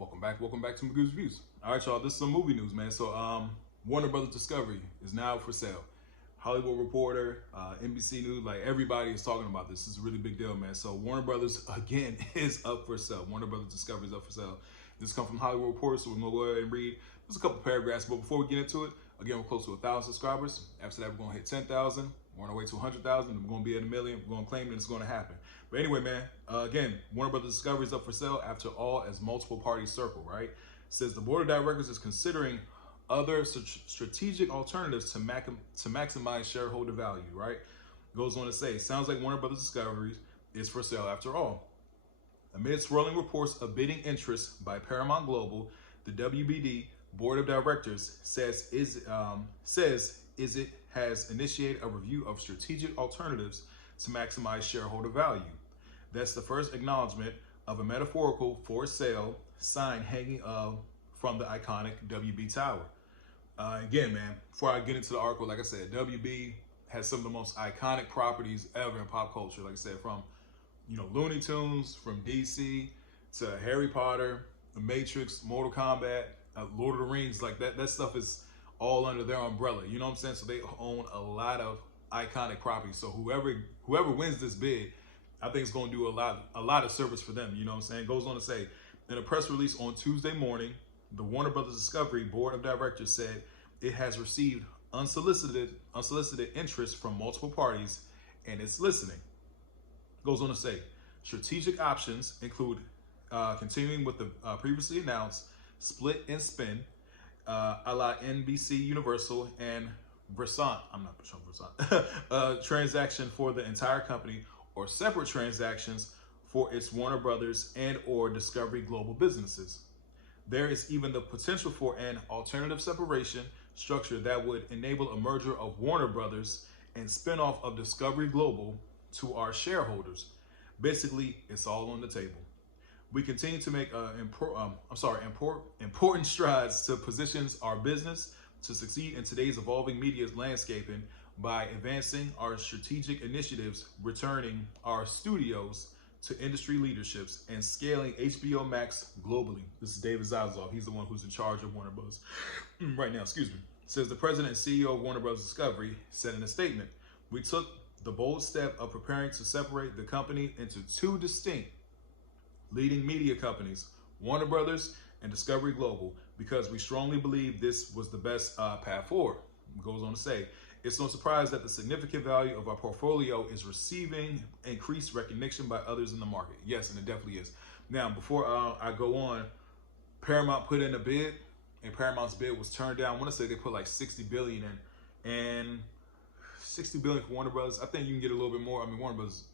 Welcome back to Magoo's Reviews. All right, y'all, this is some movie news, man. So, Warner Brothers Discovery is now for sale. Hollywood Reporter, NBC News, like everybody is talking about this. This is a really big deal, man. So, Warner Brothers, again, is up for sale. Warner Brothers Discovery is up for sale. This comes from Hollywood Reporter, so we're going to go ahead and read just a couple paragraphs. But before we get into it, again, we're close to 1,000 subscribers. After that, we're going to hit 10,000. We're on our way to 100,000. We're going to be at 1 million. We're going to claim that it's going to happen. But anyway, man, again, Warner Brothers Discovery is up for sale after all as multiple parties circle, right? It says the board of directors is considering other strategic alternatives to maximize shareholder value, right? Goes on to say, sounds like Warner Brothers Discovery is for sale after all. Amid swirling reports of bidding interest by Paramount Global, the WBD board of directors says it has initiated a review of strategic alternatives to maximize shareholder value. That's the first acknowledgement of a metaphorical for sale sign hanging from the iconic WB Tower. Again, man, before I get into the article, like I said, WB has some of the most iconic properties ever in pop culture. Like I said, from Looney Tunes, from DC to Harry Potter, The Matrix, Mortal Kombat, Lord of the Rings. Like that stuff is all under their umbrella. You know what I'm saying? So they own a lot of iconic properties. So whoever wins this bid, I think it's going to do a lot of service for them. You know what I'm saying? It goes on to say, in a press release on Tuesday morning, the Warner Brothers Discovery Board of Directors said it has received unsolicited interest from multiple parties and it's listening. Goes on to say, strategic options include continuing with the previously announced split and spin, a la NBC Universal and Versant, I'm not sure Versant, transaction for the entire company or separate transactions for its Warner Brothers and or Discovery Global businesses. There is even the potential for an alternative separation structure that would enable a merger of Warner Brothers and spinoff of Discovery Global to our shareholders. Basically, it's all on the table. We continue to make important strides to position our business to succeed in today's evolving media landscaping by advancing our strategic initiatives, returning our studios to industry leaderships, and scaling HBO Max globally. This is David Zaslav. He's the one who's in charge of Warner Bros. Right now, says the president and CEO of Warner Bros. Discovery said in a statement, "We took the bold step of preparing to separate the company into two distinct leading media companies, Warner Brothers and Discovery Global, because we strongly believe this was the best path forward." It goes on to say, "It's no surprise that the significant value of our portfolio is receiving increased recognition by others in the market." Yes, and it definitely is. Now, before I go on, Paramount put in a bid, and Paramount's bid was turned down. I want to say they put like $60 billion in, and $60 billion for Warner Brothers. I think you can get a little bit more. I mean, Warner Brothers,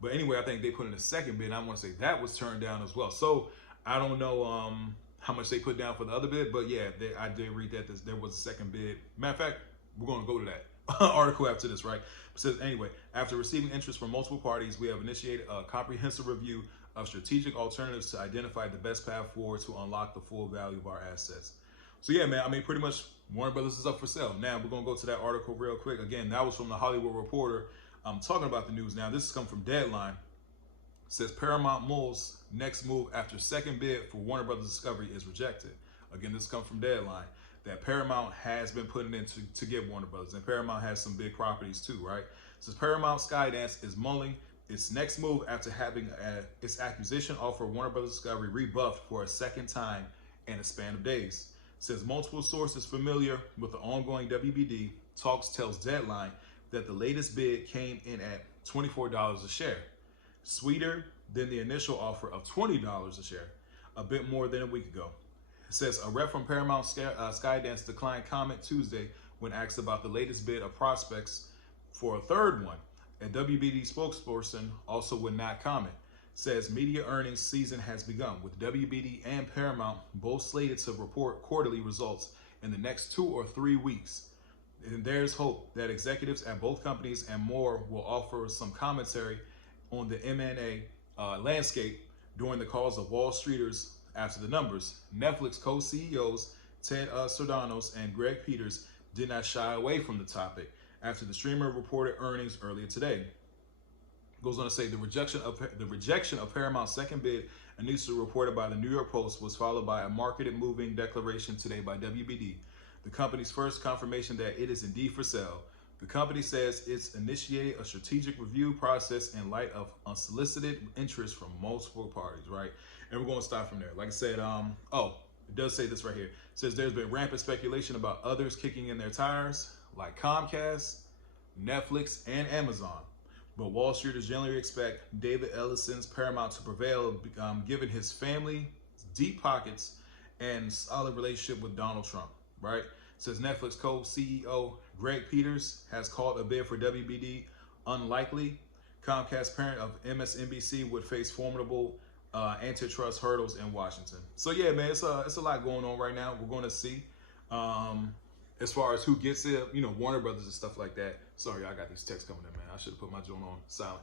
but anyway, I think they put in a second bid, and I want to say that was turned down as well. So I don't know how much they put down for the other bid, but yeah, I did read that there was a second bid. Matter of fact, we're going to go to that article after this, right? It says, anyway, after receiving interest from multiple parties, we have initiated a comprehensive review of strategic alternatives to identify the best path forward to unlock the full value of our assets. So yeah, man, I mean, pretty much Warner Brothers is up for sale. Now, we're going to go to that article real quick. Again, that was from the Hollywood Reporter. I'm talking about the news now. This has come from Deadline. It says Paramount Mole's next move after second bid for Warner Brothers Discovery is rejected. Again, this comes from Deadline, that Paramount has been putting in to get Warner Brothers. And Paramount has some big properties too, right? It says Paramount Skydance is mulling its next move after having its acquisition offer Warner Brothers Discovery rebuffed for a second time in a span of days. It says multiple sources familiar with the ongoing WBD talks tells Deadline that the latest bid came in at $24 a share, sweeter than the initial offer of $20 a share, a bit more than a week ago. It says a rep from Paramount Skydance declined comment Tuesday when asked about the latest bid of prospects for a third one. A WBD spokesperson also would not comment. Says media earnings season has begun, with WBD and Paramount both slated to report quarterly results in the next 2 or 3 weeks. And there's hope that executives at both companies and more will offer some commentary on the M&A landscape during the calls of Wall Streeters after the numbers. Netflix co-CEOs Ted Sarandos and Greg Peters did not shy away from the topic after the streamer reported earnings earlier today. Goes on to say the rejection of Paramount's second bid A news reported by the New York Post was followed by a marketed moving declaration today by WBD, the company's first confirmation that it is indeed for sale. The company says it's initiated a strategic review process in light of unsolicited interest from multiple parties, right? And we're going to start from there. Like I said, it does say this right here. It says there's been rampant speculation about others kicking in their tires, like Comcast, Netflix, and Amazon. But Wall Streeters generally expect David Ellison's Paramount to prevail, given his family, deep pockets, and solid relationship with Donald Trump, right? It says Netflix co-CEO Greg Peters has called a bid for WBD unlikely. Comcast, parent of MSNBC, would face formidable antitrust hurdles in Washington. So yeah, man, it's a lot going on right now. We're going to see. As far as who gets it, you know, Warner Brothers and stuff like that. Sorry, I got these texts coming in, man. I should have put my joint on silent.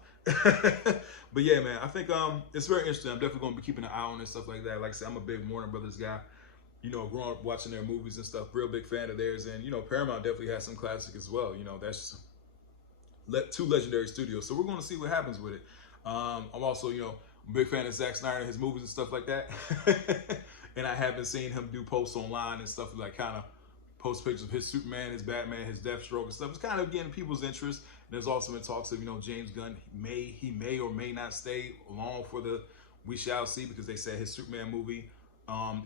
But yeah, man, I think it's very interesting. I'm definitely going to be keeping an eye on it and stuff like that. Like I said, I'm a big Warner Brothers guy. You know, growing up watching their movies and stuff, real big fan of theirs. And, you know, Paramount definitely has some classic as well. You know, that's two legendary studios. So we're going to see what happens with it. I'm also, you know, a big fan of Zack Snyder and his movies and stuff like that. And I have been seeing him do posts online and stuff, like kind of post pictures of his Superman, his Batman, his Deathstroke and stuff. It's kind of getting people's interest. There's also been talks of, you know, James Gunn, he may or may not stay along for the We Shall See, because they said his Superman movie,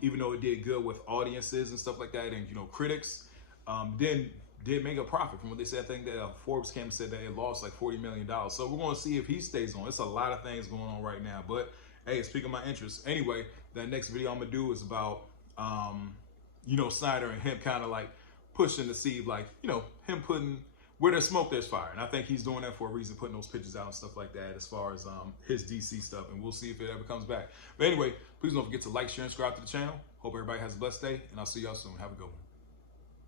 even though it did good with audiences and stuff like that and, you know, critics, did make a profit from what they said. I think that Forbes came and said that it lost like $40 million. So we're going to see if he stays on. It's a lot of things going on right now. But hey, speaking of my interest, anyway, that next video I'm going to do is about, you know, Snyder and him kind of like pushing the seed, like, you know, him putting, where there's smoke, there's fire. And I think he's doing that for a reason, putting those pictures out and stuff like that as far as his DC stuff. And we'll see if it ever comes back. But anyway, please don't forget to like, share, and subscribe to the channel. Hope everybody has a blessed day. And I'll see y'all soon. Have a good one.